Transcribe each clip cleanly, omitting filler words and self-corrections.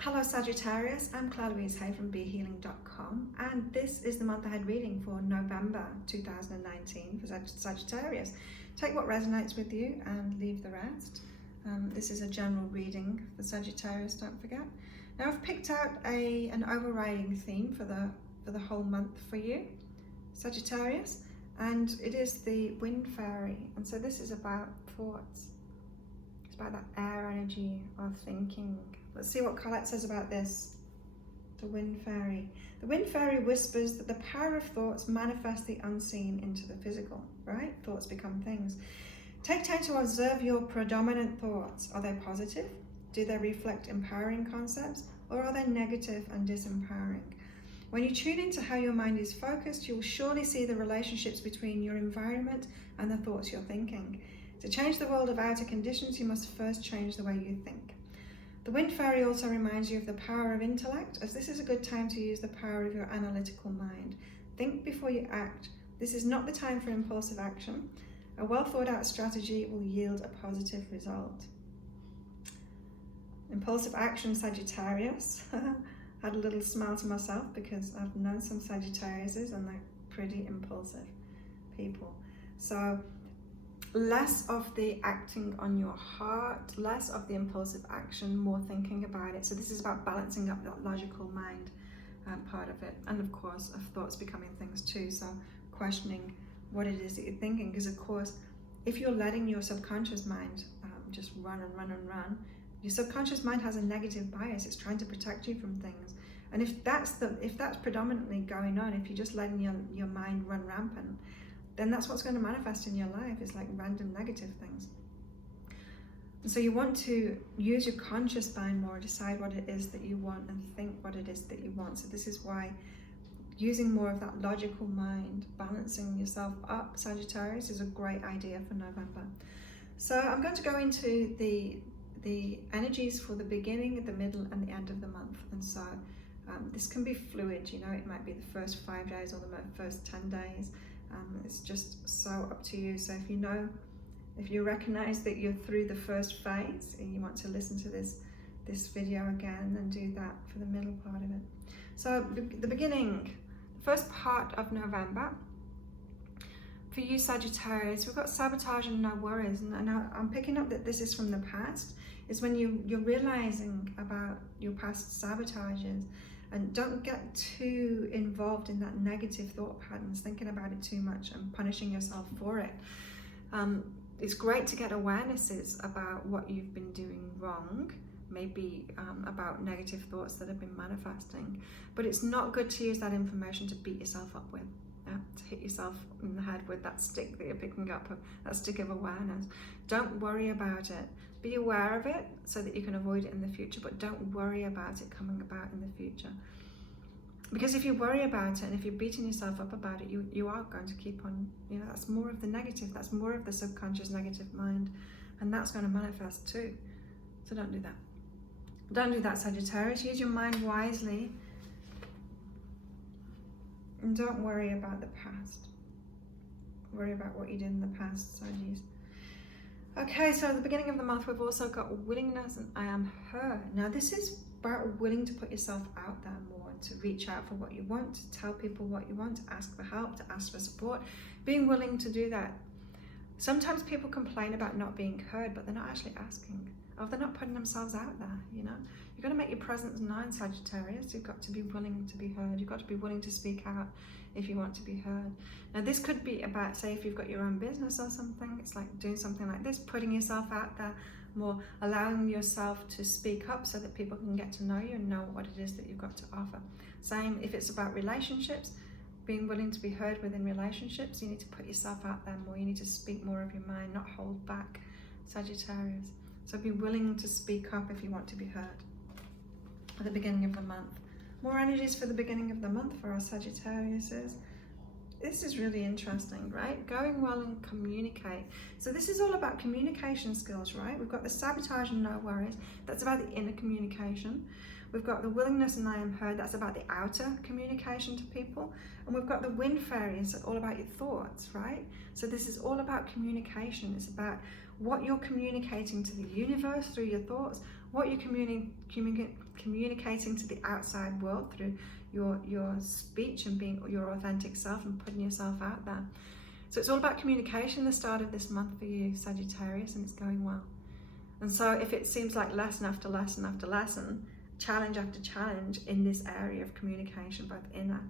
Hello Sagittarius, I'm Claire-Louise Hay from BeHealing.com, and this is the month ahead reading for November 2019 for Sagittarius. Take what resonates with you and leave the rest. This is a general reading for Sagittarius, don't forget. Now I've picked out an overriding theme for the whole month for you, Sagittarius, and it is the Wind Fairy. And so this is about thoughts. It's about that air energy of thinking. Let's see what Colette says about this. The Wind Fairy. The Wind Fairy whispers that the power of thoughts manifests the unseen into the physical, right? Thoughts become things. Take time to observe your predominant thoughts. Are they positive? Do they reflect empowering concepts? Or are they negative and disempowering? When you tune into how your mind is focused, you will surely see the relationships between your environment and the thoughts you're thinking. To change the world of outer conditions, you must first change the way you think. The Wind Fairy also reminds you of the power of intellect, as this is a good time to use the power of your analytical mind. Think before you act. This is not the time for impulsive action. A well thought out strategy will yield a positive result. Impulsive action, Sagittarius. Had a little smile to myself because I've known some Sagittariuses and they're pretty impulsive people. So less of the acting on your heart, less of the impulsive action, more thinking about it. So this is about balancing up that logical mind part of it. And of course, of thoughts becoming things too. So questioning what it is that you're thinking. Because of course, if you're letting your subconscious mind just run and run and run, your subconscious mind has a negative bias. It's trying to protect you from things. And if that's predominantly going on, if you're just letting your mind run rampant, then that's what's going to manifest in your life. It's like random negative things. And so you want to use your conscious mind more, decide what it is that you want and think what it is that you want. So this is why using more of that logical mind, balancing yourself up, Sagittarius, is a great idea for November. So I'm going to go into the energies for the beginning, the middle and the end of the month. And so this can be fluid, you know, it might be the first 5 days or the first 10 days. It's just so up to you. So if you recognize that you're through the first phase and you want to listen to this video again, then do that for the middle part of it. So the beginning, the first part of November, for you Sagittarius, we've got sabotage and no worries. And I'm picking up that this is from the past. It's when you're realizing about your past sabotages. And don't get too involved in that negative thought patterns, thinking about it too much and punishing yourself for it. It's great to get awarenesses about what you've been doing wrong, maybe about negative thoughts that have been manifesting. But it's not good to use that information to beat yourself up with, to hit yourself in the head with that stick that you're picking up, that stick of awareness. Don't worry about it. Be aware of it so that you can avoid it in the future, but don't worry about it coming about in the future. Because if you worry about it and if you're beating yourself up about it, you are going to keep on, you know, that's more of the negative, that's more of the subconscious negative mind, and that's going to manifest too. So don't do that. Don't do that, Sagittarius. Use your mind wisely and don't worry about the past. Worry about what you did in the past, Sagittarius. Okay, so at the beginning of the month, we've also got willingness and I am her. Now, this is about willing to put yourself out there more, to reach out for what you want, to tell people what you want, to ask for help, to ask for support, being willing to do that. Sometimes people complain about not being heard, but they're not actually asking, or they're not putting themselves out there, you know? You've got to make your presence known, Sagittarius. You've got to be willing to be heard. You've got to be willing to speak out if you want to be heard. Now this could be about, say, if you've got your own business or something, it's like doing something like this, putting yourself out there more, allowing yourself to speak up so that people can get to know you and know what it is that you've got to offer. Same if it's about relationships, being willing to be heard within relationships, you need to put yourself out there more. You need to speak more of your mind, not hold back, Sagittarius. So be willing to speak up if you want to be heard. At the beginning of the month. More energies for the beginning of the month for our Sagittariuses. This is really interesting, right? Going well and communicate. So this is all about communication skills, right? We've got the sabotage and no worries. That's about the inner communication. We've got the willingness and I am heard. That's about the outer communication to people. And we've got the Wind Fairy. It's all about your thoughts, right? So this is all about communication. It's about what you're communicating to the universe through your thoughts, what you're communicating to the outside world through your speech and being your authentic self and putting yourself out there. So it's all about communication the start of this month for you, Sagittarius, and it's going well. And so if it seems like lesson after lesson after lesson, challenge after challenge in this area of communication, both inner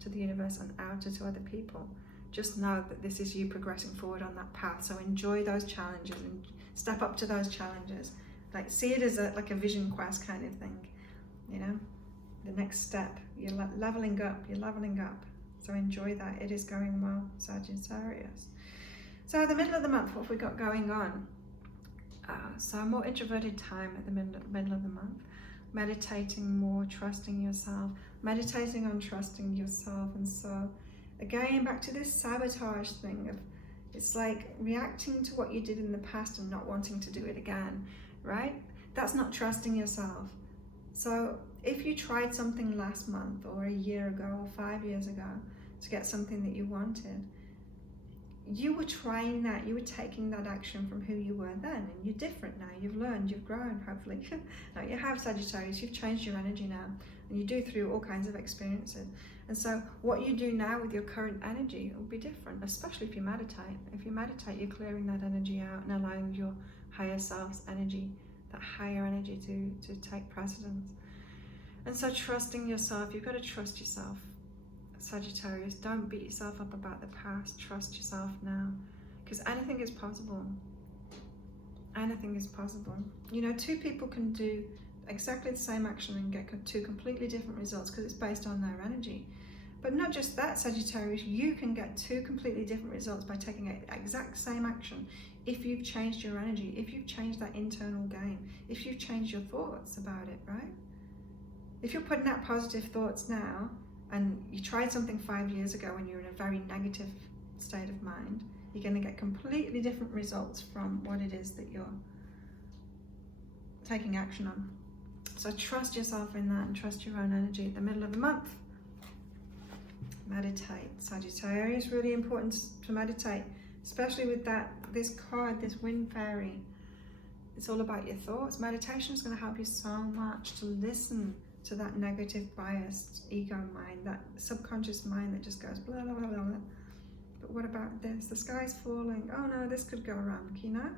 to the universe and outer to other people, just know that this is you progressing forward on that path. So enjoy those challenges and step up to those challenges. Like, see it as like a vision quest kind of thing, you know, the next step. You're leveling up, you're leveling up. So enjoy that. It is going well, Sagittarius. So the middle of the month, what have we got going on? So more introverted time at the middle of the month. Meditating more, trusting yourself, meditating on trusting yourself. And so again, back to this sabotage thing of, it's like reacting to what you did in the past and not wanting to do it again, right? That's not trusting yourself. So if you tried something last month or a year ago or 5 years ago to get something that you wanted, you were trying that, you were taking that action from who you were then, and you're different now, you've learned, you've grown, hopefully. Now you have, Sagittarius, you've changed your energy now, and you do through all kinds of experiences. And so what you do now with your current energy will be different, especially if you meditate. If you meditate, you're clearing that energy out and allowing your higher self's energy, that higher energy to take precedence. And so trusting yourself, you've got to trust yourself. Sagittarius, don't beat yourself up about the past. Trust yourself now, because anything is possible. Anything is possible. You know, two people can do exactly the same action and get two completely different results because it's based on their energy. But not just that, Sagittarius, you can get two completely different results by taking an exact same action if you've changed your energy, if you've changed that internal game, if you've changed your thoughts about it, right? If you're putting out positive thoughts now, and you tried something 5 years ago when you were in a very negative state of mind, you're going to get completely different results from what it is that you're taking action on. So trust yourself in that and trust your own energy at the middle of the month. Meditate. Sagittarius, really important to meditate, especially with this card, this wind fairy. It's all about your thoughts. Meditation is going to help you so much to listen to that negative biased ego mind, that subconscious mind that just goes blah, blah, blah, blah. But what about this? The sky's falling. Oh no, this could go wrong, you know?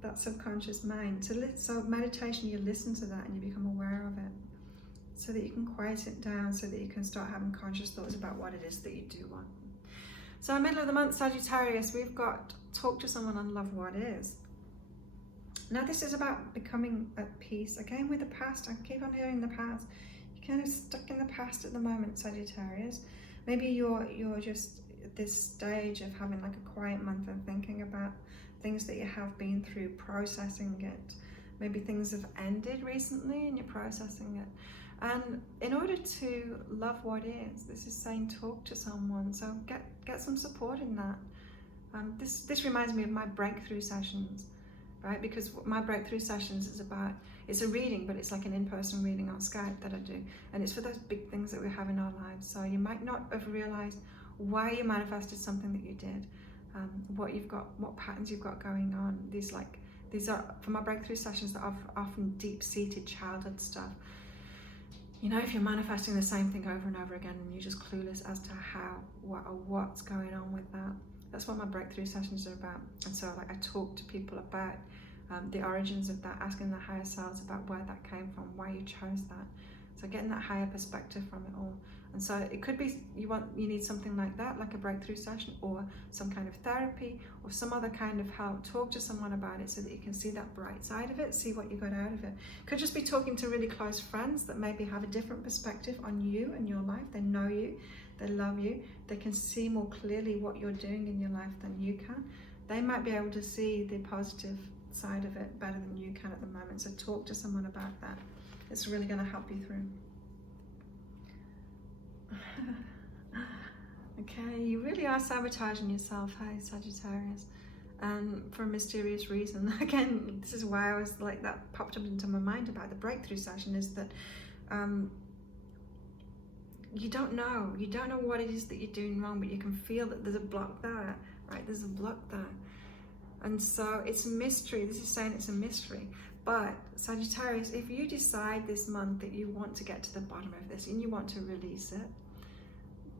That subconscious mind. So meditation, you listen to that and you become aware of it so that you can quiet it down, so that you can start having conscious thoughts about what it is that you do want. So middle of the month, Sagittarius, we've got talk to someone and love what is. Now this is about becoming at peace. Again with the past, I keep on hearing the past. You're kind of stuck in the past at the moment, Sagittarius. Maybe you're just at this stage of having like a quiet month and thinking about things that you have been through, processing it. Maybe things have ended recently and you're processing it. And in order to love what is, this is saying talk to someone. So get some support in that. This reminds me of my breakthrough sessions. Right, because my breakthrough sessions is about, it's a reading, but it's like an in-person reading on Skype that I do, and it's for those big things that we have in our lives. So you might not have realized why you manifested something that you did, what you've got, what patterns you've got going on. These are for my breakthrough sessions that are often deep-seated childhood stuff. You know, if you're manifesting the same thing over and over again and you're just clueless as to how, what's going on with that. That's what my breakthrough sessions are about. And so like I talk to people about the origins of that, asking their higher selves about where that came from, why you chose that. So getting that higher perspective from it all. And so it could be you need something like that, like a breakthrough session or some kind of therapy or some other kind of help. Talk to someone about it so that you can see that bright side of it, see what you got out of it. Could just be talking to really close friends that maybe have a different perspective on you and your life. They know you, they love you, they can see more clearly what you're doing in your life than you can. They might be able to see the positive side of it better than you can at the moment. So talk to someone about that. It's really going to help you through. Okay, you really are sabotaging yourself, hey, Sagittarius, and for a mysterious reason. Again, this is why I was like, that popped up into my mind about the breakthrough session, is that you don't know what it is that you're doing wrong, but you can feel that there's a block there, right? There's a block there. And so it's a mystery. This is saying it's a mystery. But Sagittarius, if you decide this month that you want to get to the bottom of this and you want to release it,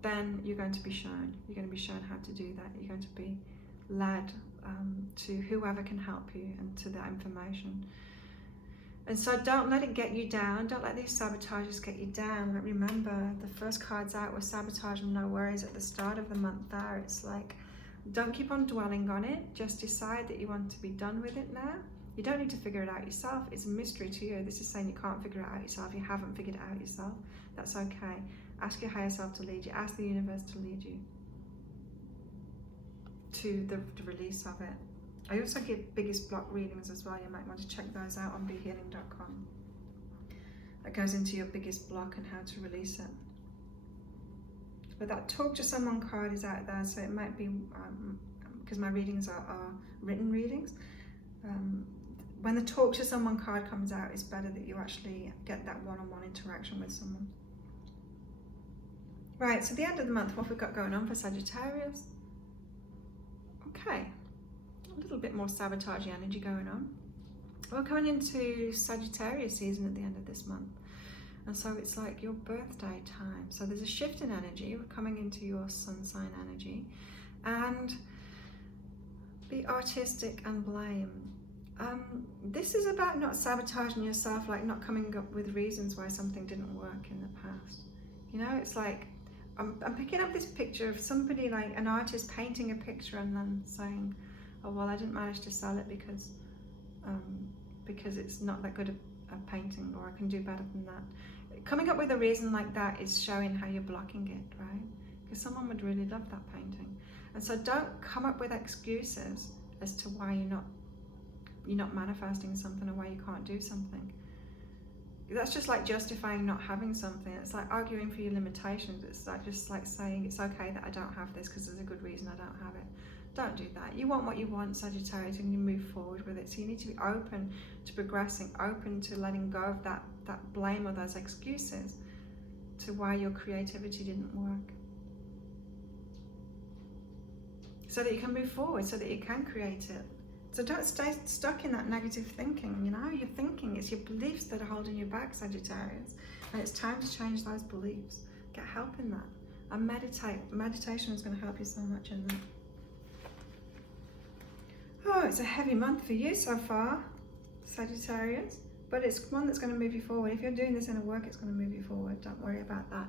then you're going to be shown. You're going to be shown how to do that. You're going to be led to whoever can help you and to that information. And so don't let it get you down. Don't let these sabotages get you down. But remember, the first cards out were sabotage and no worries at the start of the month there. It's like, don't keep on dwelling on it. Just decide that you want to be done with it now. You don't need to figure it out yourself. It's a mystery to you. This is saying you can't figure it out yourself. You haven't figured it out yourself. That's okay. Ask your higher self to lead you. Ask the universe to lead you to the release of it. I also give biggest block readings as well. You might want to check those out on behealing.com. That goes into your biggest block and how to release it. But that talk to someone card is out there, so it might be, because my readings are written readings. When the talk to someone card comes out, it's better that you actually get that one-on-one interaction with someone. Right, so the end of the month, what have we got going on for Sagittarius? Okay, a little bit more sabotagey energy going on. We're coming into Sagittarius season at the end of this month. And so it's like your birthday time. So there's a shift in energy. We're coming into your sun sign energy. And be artistic and blame. This is about not sabotaging yourself, like not coming up with reasons why something didn't work in the past. You know, it's like, I'm picking up this picture of somebody, like an artist painting a picture and then saying, oh, well, I didn't manage to sell it because it's not that good a painting, or I can do better than that. Coming up with a reason like that is showing how you're blocking it, right? Because someone would really love that painting. And so don't come up with excuses as to why you're not manifesting something or why you can't do something. That's just like justifying not having something. It's like arguing for your limitations. It's like just like saying it's okay that I don't have this because there's a good reason I don't have it. Don't do that. You want what you want, Sagittarius, and you move forward with it. So you need to be open to progressing, open to letting go of that blame or those excuses to why your creativity didn't work. So that you can move forward, so that you can create it. So don't stay stuck in that negative thinking, you know? Your thinking, it's your beliefs that are holding you back, Sagittarius. And it's time to change those beliefs. Get help in that. And meditate. Meditation is going to help you so much in that. Oh, it's a heavy month for you so far, Sagittarius. But it's one that's going to move you forward. If you're doing this inner work, it's going to move you forward. Don't worry about that.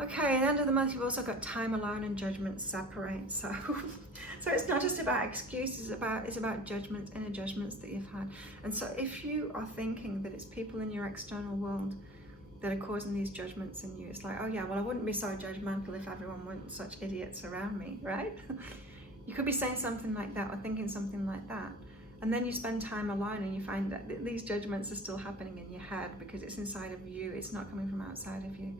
Okay, at the end of the month, you've also got time alone and judgment separate. So it's not just about excuses, it's about judgments, inner judgments that you've had. And so if you are thinking that it's people in your external world that are causing these judgments in you, it's like, oh yeah, well, I wouldn't be so judgmental if everyone weren't such idiots around me, right? You could be saying something like that or thinking something like that. And then you spend time alone and you find that these judgments are still happening in your head because it's inside of you, it's not coming from outside of you.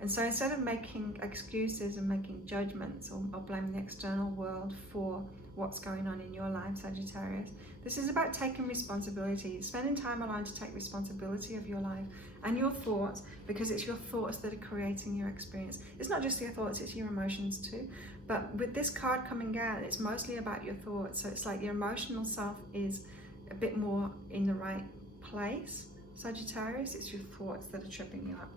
And so instead of making excuses and making judgments or blaming the external world for what's going on in your life, Sagittarius, this is about taking responsibility, spending time alone to take responsibility of your life and your thoughts, because it's your thoughts that are creating your experience. It's not just your thoughts, it's your emotions too. But with this card coming out, it's mostly about your thoughts. So it's like your emotional self is a bit more in the right place, Sagittarius. It's your thoughts that are tripping you up.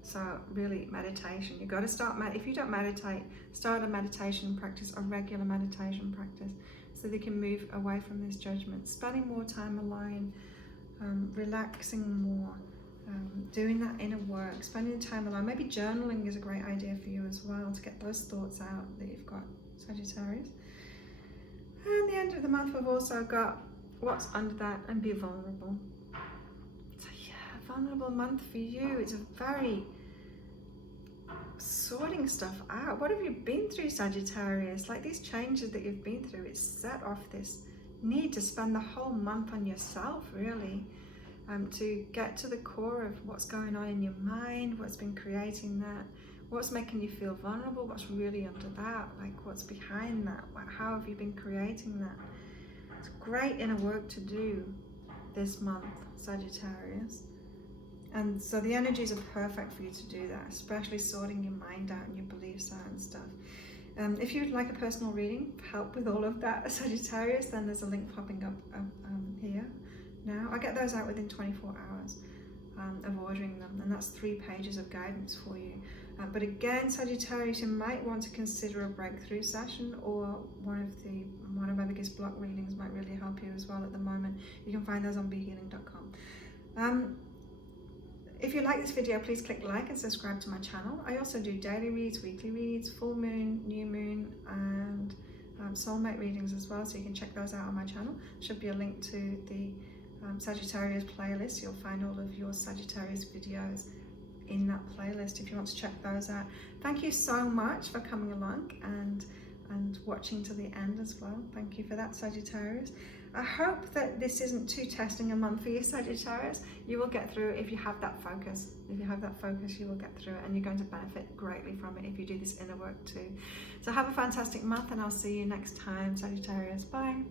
So really, meditation. You've got to start, if you don't meditate, start a meditation practice, a regular meditation practice, so they can move away from this judgment. Spending more time alone, relaxing more, doing that inner work, spending time alone. Maybe journaling is a great idea for you as well, to get those thoughts out that you've got, Sagittarius. And the end of the month, we've also got what's under that and be vulnerable. So yeah, vulnerable month for you. It's a very sorting stuff out. What have you been through, Sagittarius? Like these changes that you've been through, it's set off this need to spend the whole month on yourself, really, to get to the core of what's going on in your mind, what's been creating that, what's making you feel vulnerable, what's really under that, like what's behind that, how have you been creating that. It's great inner work to do this month, Sagittarius. And so the energies are perfect for you to do that, especially sorting your mind out and your beliefs out and stuff. If you'd like a personal reading, help with all of that, Sagittarius, then there's a link popping up here now. I get those out within 24 hours of ordering them, and that's 3 pages of guidance for you. But again, Sagittarius, you might want to consider a breakthrough session, or one of my biggest block readings might really help you as well at the moment. You can find those on behealing.com. If you like this video, please click like and subscribe to my channel. I also do daily reads, weekly reads, full moon, new moon, and soulmate readings as well, so you can check those out on my channel. There should be a link to the Sagittarius playlist. You'll find all of your Sagittarius videos in that playlist if you want to check those out. Thank you so much for coming along and watching to the end as well. Thank you for that, Sagittarius. I hope that this isn't too testing a month for you, Sagittarius. You will get through it if you have that focus. If you have that focus, you will get through it, and you're going to benefit greatly from it if you do this inner work too. So have a fantastic month, and I'll see you next time, Sagittarius. Bye.